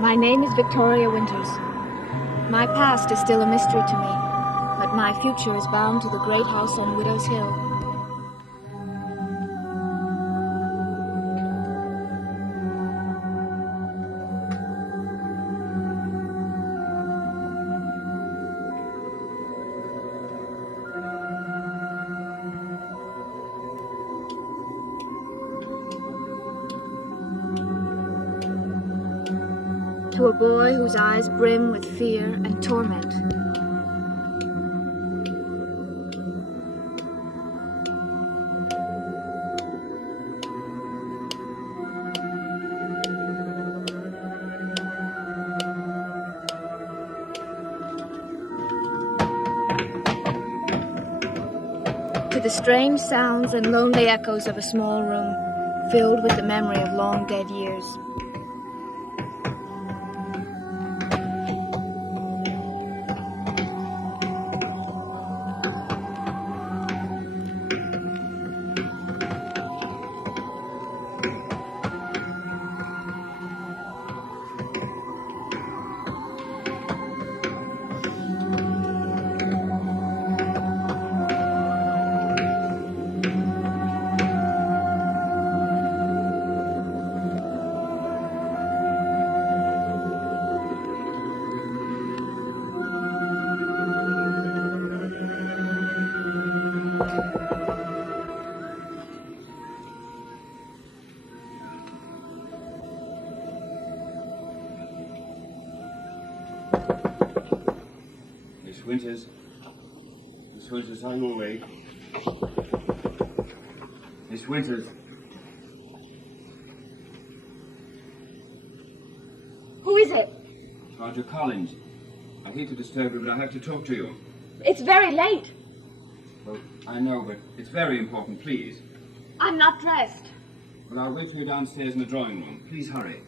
My name is Victoria Winters. My past is still a mystery to me, but my future is bound to the great house on Widow's Hill. To a boy whose eyes brim with fear and torment. To the strange sounds and lonely echoes of a small room, filled with the memory of long dead years. Miss Winters, are you awake? Miss Winters. Who is it? Roger Collins. I hate to disturb you, but I have to talk to you. It's very late. Well, I know, but it's very important, please. I'm not dressed. Well, I'll wait for you downstairs in the drawing room. Please hurry.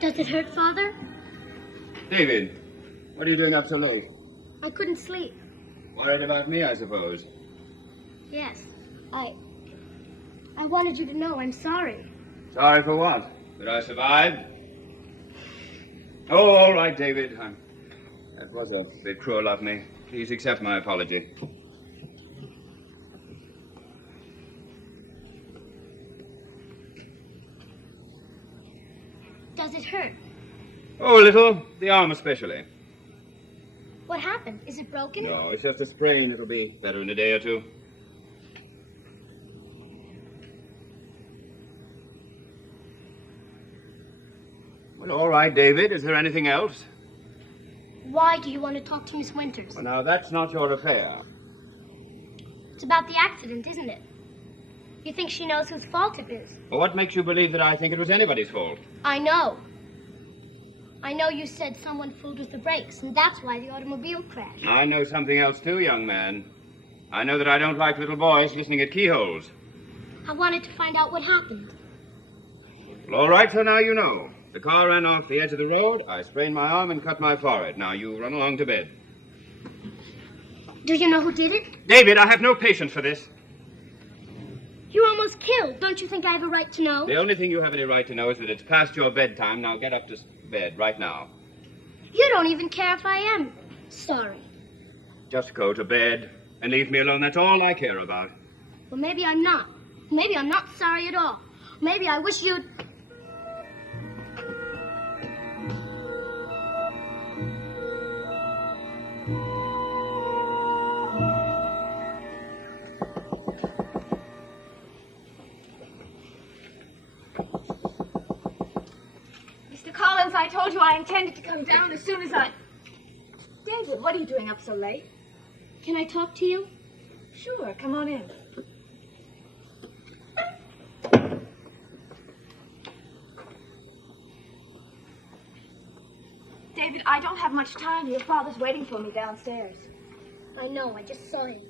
Does it hurt, Father? David, what are you doing up so late? I couldn't sleep. Worried about me, I suppose. Yes. I wanted you to know I'm sorry. Sorry for what? That I survived? Oh, all right, David. That was a bit cruel of me. Please accept my apology. Does it hurt? Oh, a little. The arm especially. What happened? Is it broken? No, it's just a sprain. It'll be better in a day or two. Well, all right, David. Is there anything else? Why do you want to talk to Miss Winters? Well, now, that's not your affair. It's about the accident, isn't it? You think she knows whose fault it is? Well, what makes you believe that I think it was anybody's fault? I know. I know you said someone fooled with the brakes, and that's why the automobile crashed. I know something else, too, young man. I know that I don't like little boys listening at keyholes. I wanted to find out what happened. Well, all right, so now you know. The car ran off the edge of the road. I sprained my arm and cut my forehead. Now, you run along to bed. Do you know who did it? David, I have no patience for this. You were almost killed. Don't you think I have a right to know? The only thing you have any right to know is that it's past your bedtime. Now get up to bed right now. You don't even care if I am sorry. Just go to bed and leave me alone. That's all I care about. Well, maybe I'm not. Maybe I'm not sorry at all. Maybe I wish you'd... Mr. Collins, I told you I intended to come down as soon as I... David, what are you doing up so late? Can I talk to you? Sure, come on in. David, I don't have much time. Your father's waiting for me downstairs. I know, I just saw him.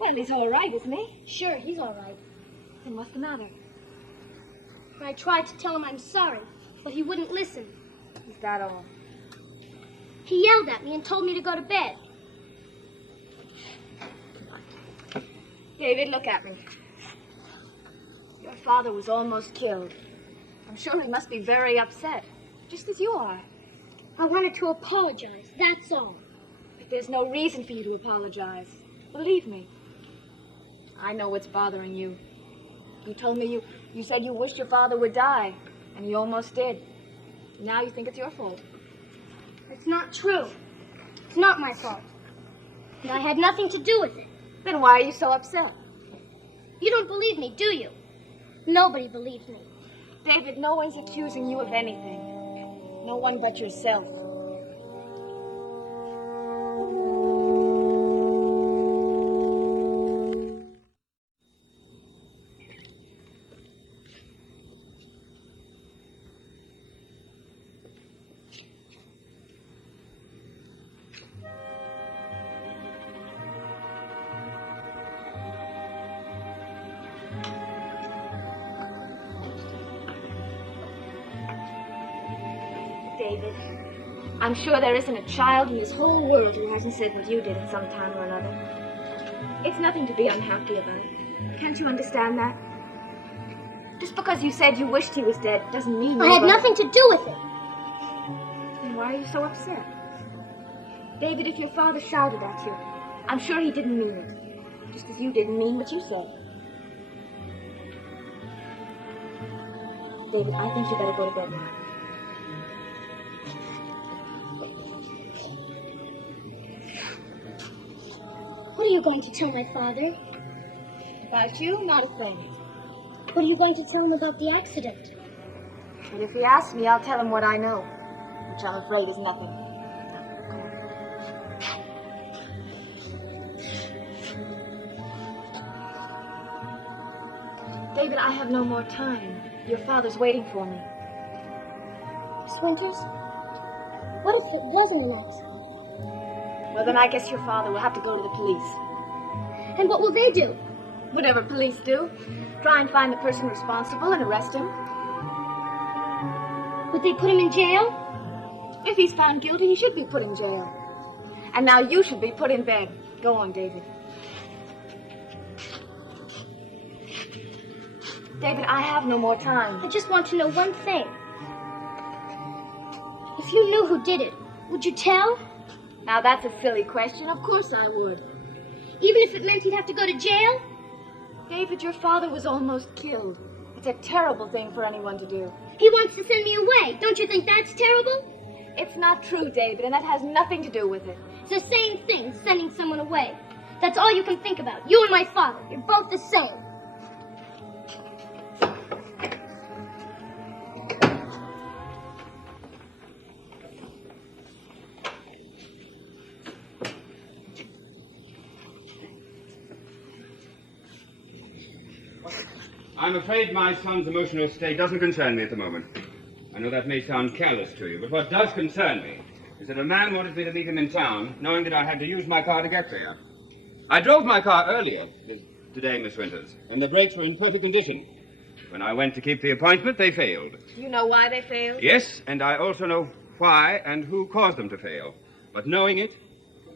Well, he's all right, isn't he? Sure, he's all right. Then what's the matter? I tried to tell him I'm sorry, but he wouldn't listen. Is that all? He yelled at me and told me to go to bed. David, look at me. Your father was almost killed. I'm sure he must be very upset, just as you are. I wanted to apologize, that's all. But there's no reason for you to apologize. Believe me. I know what's bothering you. You told me you said you wished your father would die, and he almost did. Now you think it's your fault. It's not true. It's not my fault. And I had nothing to do with it. Then why are you so upset? You don't believe me, do you? Nobody believes me. David, no one's accusing you of anything. No one but yourself. David, I'm sure there isn't a child in this whole world who hasn't said what you did at some time or another. It's nothing to be unhappy about. Can't you understand that? Just because you said you wished he was dead doesn't mean I had nothing to do with it. Then why are you so upset? David, if your father shouted at you, I'm sure he didn't mean it. Just as you didn't mean what you said. David, I think you better go to bed now. What are you going to tell my father? About you, not a thing. What are you going to tell him about the accident? But if he asks me, I'll tell him what I know, which I'm afraid is nothing. David, I have no more time. Your father's waiting for me. Miss Winters, what if it wasn't an accident? Well, then I guess your father will have to go to the police. And what will they do? Whatever police do. Try and find the person responsible and arrest him. Would they put him in jail? If he's found guilty, he should be put in jail. And now you should be put in bed. Go on, David. David, I have no more time. I just want to know one thing. If you knew who did it, would you tell? Now, that's a silly question. Of course I would. Even if it meant he'd have to go to jail? David, your father was almost killed. It's a terrible thing for anyone to do. He wants to send me away. Don't you think that's terrible? It's not true, David, and that has nothing to do with it. It's the same thing, sending someone away. That's all you can think about. You and my father. You're both the same. I'm afraid my son's emotional state doesn't concern me at the moment. I know that may sound careless to you, but what does concern me is that a man wanted me to meet him in town, knowing that I had to use my car to get there. I drove my car earlier today, Miss Winters, and the brakes were in perfect condition. When I went to keep the appointment, they failed. Do you know why they failed? Yes, and I also know why and who caused them to fail. But knowing it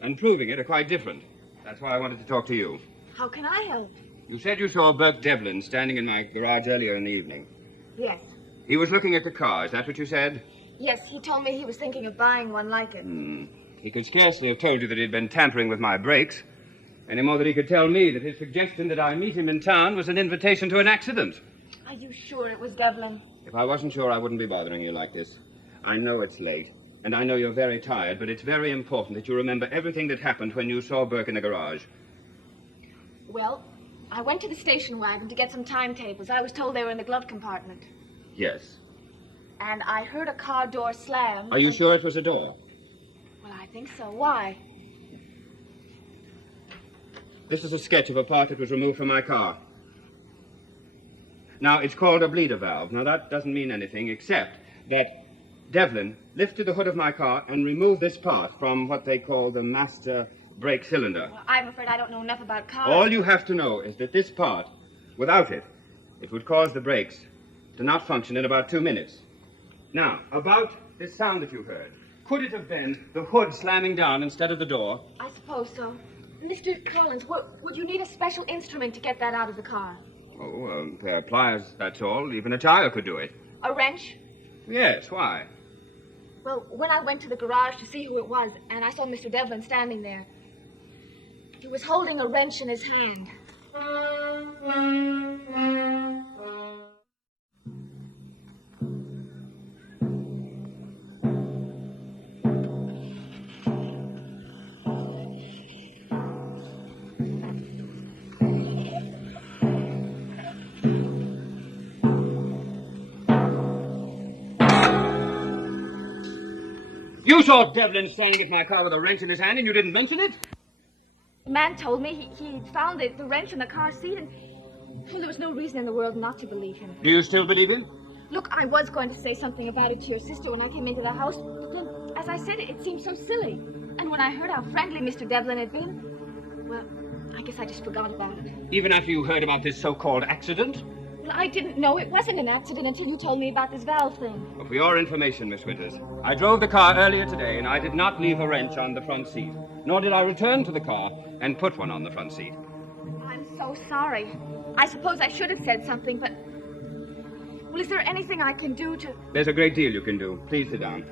and proving it are quite different. That's why I wanted to talk to you. How can I help? You said you saw Burke Devlin standing in my garage earlier in the evening. Yes. He was looking at the car. Is that what you said? Yes, he told me he was thinking of buying one like it. He could scarcely have told you that he'd been tampering with my brakes, any more than he could tell me that his suggestion that I meet him in town was an invitation to an accident. Are you sure it was Devlin? If I wasn't sure, I wouldn't be bothering you like this. I know it's late, and I know you're very tired, but it's very important that you remember everything that happened when you saw Burke in the garage. Well, I went to the station wagon to get some timetables. I was told they were in the glove compartment. Yes. And I heard a car door slam. Are you sure it was a door? Well, I think so. Why? This is a sketch of a part that was removed from my car. Now, it's called a bleeder valve. Now, that doesn't mean anything except that Devlin lifted the hood of my car and removed this part from what they call the master brake cylinder. Well, I'm afraid I don't know enough about cars. All you have to know is that this part, without it, it would cause the brakes to not function in about 2 minutes. Now, about this sound that you heard, could it have been the hood slamming down instead of the door? I suppose so. Mr. Collins, would you need a special instrument to get that out of the car? Oh, a pair of pliers, that's all. Even a child could do it. A wrench? Yes, why? Well, when I went to the garage to see who it was, and I saw Mr. Devlin standing there, he was holding a wrench in his hand. You saw Devlin standing at my car with a wrench in his hand and you didn't mention it? The man told me he'd found the wrench in the car seat, and well, there was no reason in the world not to believe him. Do you still believe him? Look, I was going to say something about it to your sister when I came into the house, but then, as I said, it seemed so silly. And when I heard how friendly Mr. Devlin had been, well, I guess I just forgot about it. Even after you heard about this so-called accident? Well, I didn't know it wasn't an accident until you told me about this valve thing. Well, for your information, Miss Winters, I drove the car earlier today and I did not leave a wrench on the front seat. Nor did I return to the car and put one on the front seat. I'm so sorry. I suppose I should have said something, but... Well, is there anything I can do to... There's a great deal you can do. Please sit down.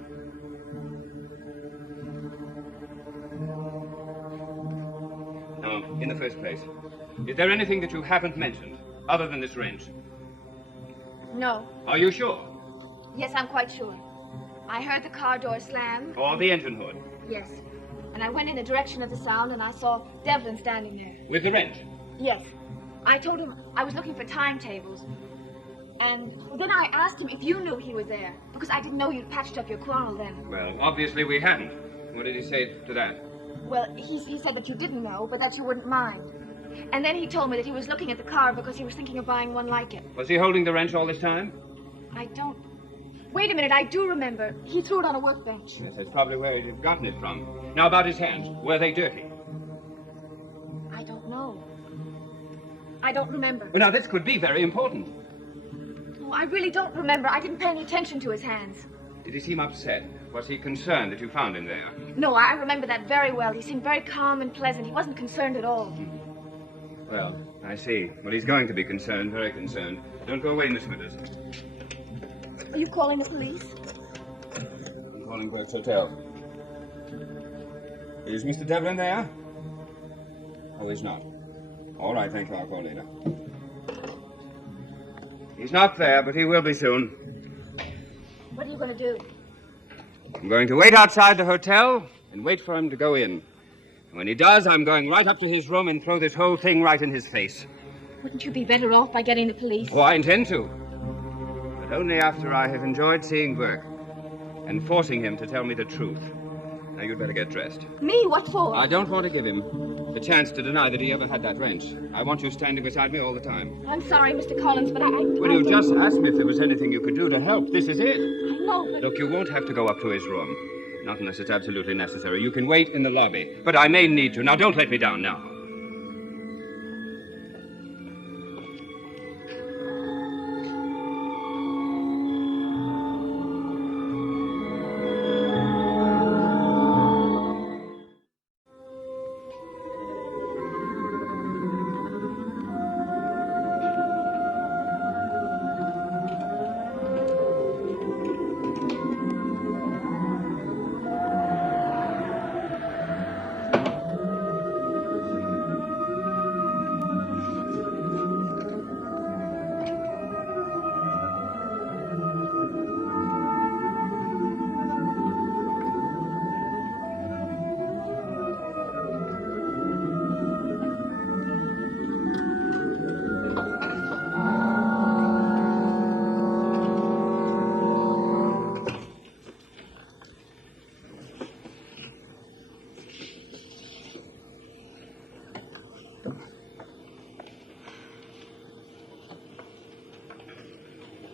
Now, in the first place, is there anything that you haven't mentioned, other than this wrench? No. Are you sure? Yes, I'm quite sure. I heard the car door slam. Or the engine hood? Yes. And I went in the direction of the sound, and I saw Devlin standing there. With the wrench? Yes. I told him I was looking for timetables. And then I asked him if you knew he was there, because I didn't know you'd patched up your quarrel then. Well, obviously we hadn't. What did he say to that? Well, he said that you didn't know, but that you wouldn't mind. And then he told me that he was looking at the car because he was thinking of buying one like it. Was he holding the wrench all this time? I don't... Wait a minute, I do remember. He threw it on a workbench. Yes, that's probably where he'd have gotten it from. Now, about his hands. Were they dirty? I don't know. I don't remember. Well, now, this could be very important. Oh, I really don't remember. I didn't pay any attention to his hands. Did he seem upset? Was he concerned that you found him there? No, I remember that very well. He seemed very calm and pleasant. He wasn't concerned at all. Well, I see. Well, he's going to be concerned, very concerned. Don't go away, Miss Winters. Are you calling the police? I'm calling Burke's Hotel. Is Mr. Devlin there? Oh, he's not. All right, thank you. I'll call later. He's not there, but he will be soon. What are you going to do? I'm going to wait outside the hotel and wait for him to go in. And when he does, I'm going right up to his room and throw this whole thing right in his face. Wouldn't you be better off by getting the police? Oh, I intend to. But only after I have enjoyed seeing Burke and forcing him to tell me the truth. Now, you'd better get dressed. Me? What for? I don't want to give him the chance to deny that he ever had that wrench. I want you standing beside me all the time. I'm sorry, Mr. Collins, but Well, you just asked me if there was anything you could do to help. This is it. I know, but... Look, you won't have to go up to his room. Not unless it's absolutely necessary. You can wait in the lobby. But I may need to. Now, don't let me down now.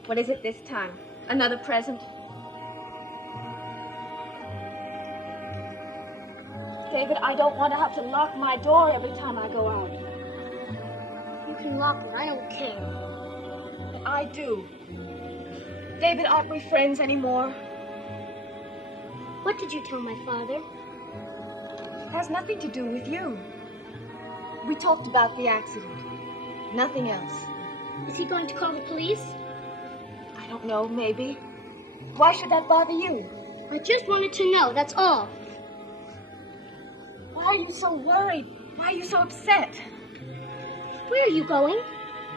What is it this time? Another present? David, I don't want to have to lock my door every time I go out. You can lock it. I don't care. But I do. David, aren't we friends anymore? What did you tell my father? It has nothing to do with you. We talked about the accident. Nothing else. Is he going to call the police? I don't know, maybe. Why should that bother you? I just wanted to know, that's all. Why are you so worried? Why are you so upset? Where are you going?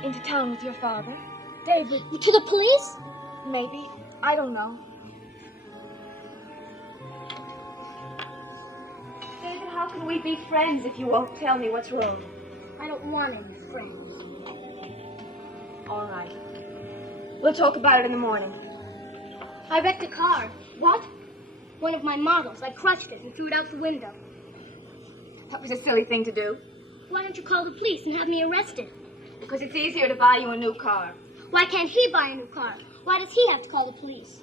Into town with your father. David. To the police? Maybe. I don't know. David, how can we be friends if you won't tell me what's wrong? I don't want any friends. All right. We'll talk about it in the morning. I wrecked a car. What? One of my models. I crushed it and threw it out the window. That was a silly thing to do. Why don't you call the police and have me arrested? Because it's easier to buy you a new car. Why can't he buy a new car? Why does he have to call the police?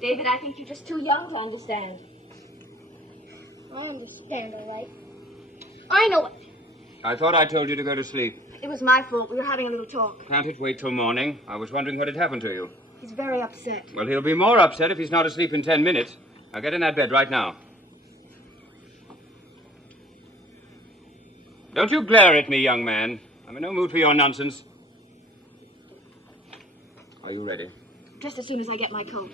David, I think you're just too young to understand. I understand, all right. I know it. I thought I told you to go to sleep. It was my fault. We were having a little talk. Can't it wait till morning? I was wondering what had happened to you. He's very upset. Well, he'll be more upset if he's not asleep in 10 minutes. Now get in that bed right now. Don't you glare at me, young man. I'm in no mood for your nonsense. Are you ready? Just as soon as I get my coat.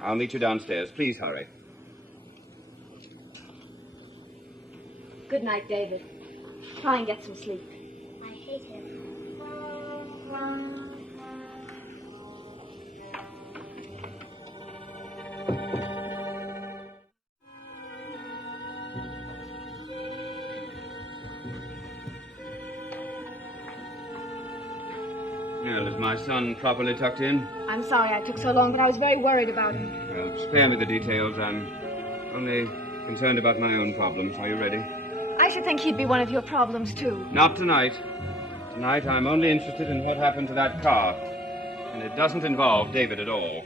I'll meet you downstairs. Please hurry. Good night, David. Try and get some sleep. I hate him. Well, is my son properly tucked in? I'm sorry I took so long, but I was very worried about him. Well, spare me the details. I'm only concerned about my own problems. Are you ready? I should think he'd be one of your problems, too. Not tonight. Tonight, I'm only interested in what happened to that car. And it doesn't involve David at all.